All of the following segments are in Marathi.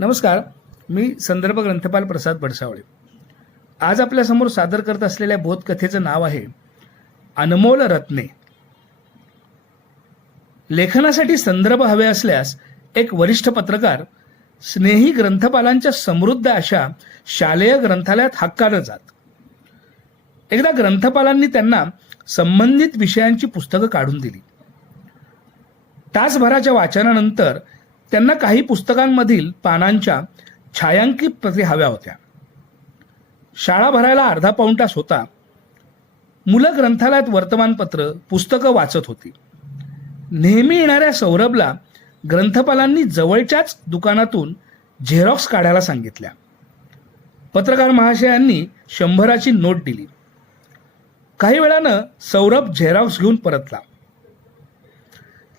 नमस्कार मी संदर्भ ग्रंथपाल प्रसाद बडसावळे आज आपल्यासमोर सादर करत असलेल्या बोधकथेचं नाव आहे अनमोल रत्ने. लेखनासाठी संदर्भ हवे असल्यास एक वरिष्ठ पत्रकार स्नेही ग्रंथपालांच्या समृद्ध अशा शालेय ग्रंथालयात हक्कानं जात. एकदा ग्रंथपालांनी त्यांना संबंधित विषयांची पुस्तकं काढून दिली. तासभराच्या वाचनानंतर त्यांना काही पुस्तकांमधील पानांच्या छायांकित प्रती हव्या होत्या. शाळा भरायला अर्धा पाऊण तास होता. मुलं ग्रंथालयात वर्तमानपत्र पुस्तकं वाचत होती. नेहमी येणाऱ्या सौरभला ग्रंथपालांनी जवळच्याच दुकानातून झेरॉक्स काढायला सांगितल्या. पत्रकार महाशयांनी शंभराची नोट दिली. काही वेळानं सौरभ झेरॉक्स घेऊन परतला.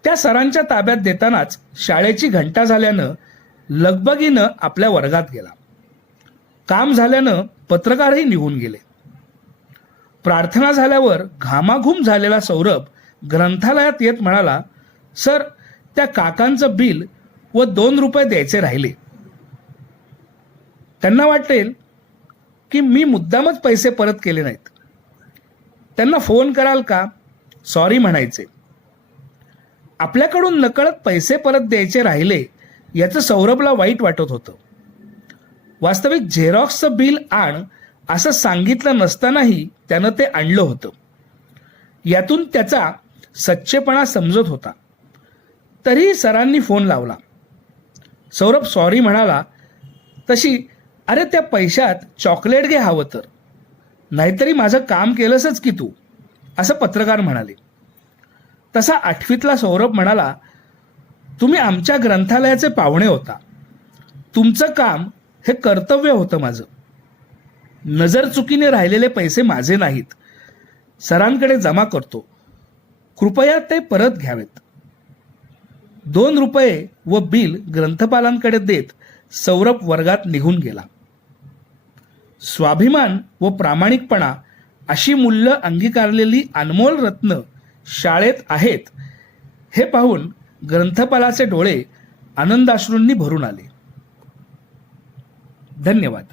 त्या सरांच्या ताब्यात देतानाच शाळेची घंटा झाल्यानं लगबगीनं आपल्या वर्गात गेला. काम झाल्यानं पत्रकारही निघून गेले. प्रार्थना झाल्यावर घामाघूम झालेला सौरभ ग्रंथालयात येत म्हणाला सर त्या काकांचं बिल व दोन रुपये द्यायचे राहिले. त्यांना वाटेल की मी मुद्दामच पैसे परत केले नाहीत. त्यांना फोन कराल का? सॉरी म्हणायचे. आपल्याकडून नकळत पैसे परत द्यायचे राहिले याचं सौरभला वाईट वाटत होतं. वास्तविक झेरॉक्सचं बिल आण असं सांगितलं नसतानाही त्यानं ते आणलं होतं. यातून त्याचा सच्चेपणा समजत होता. तरीही सरांनी फोन लावला. सौरभ सॉरी म्हणाला तशी अरे त्या पैशात चॉकलेट घे हवं तर. नाहीतरी माझं काम केलंसच की तू असं पत्रकार म्हणाले. तसा आठवीतला सौरभ म्हणाला तुम्ही आमच्या ग्रंथालयाचे पाहुणे होता. तुमचं काम हे कर्तव्य होतं माझं. नजर चुकीने राहिलेले पैसे माझे नाहीत. सरांकडे जमा करतो. कृपया ते परत घ्यावेत. दोन रुपये व बिल ग्रंथपालांकडे देत सौरभ वर्गात निघून गेला. स्वाभिमान व प्रामाणिकपणा अशी मूल्य अंगीकारलेली अनमोल रत्न शाळेत आहेत. हे पाहून ग्रंथपालाचे डोळे आनंदाश्रूंनी भरून आले. धन्यवाद.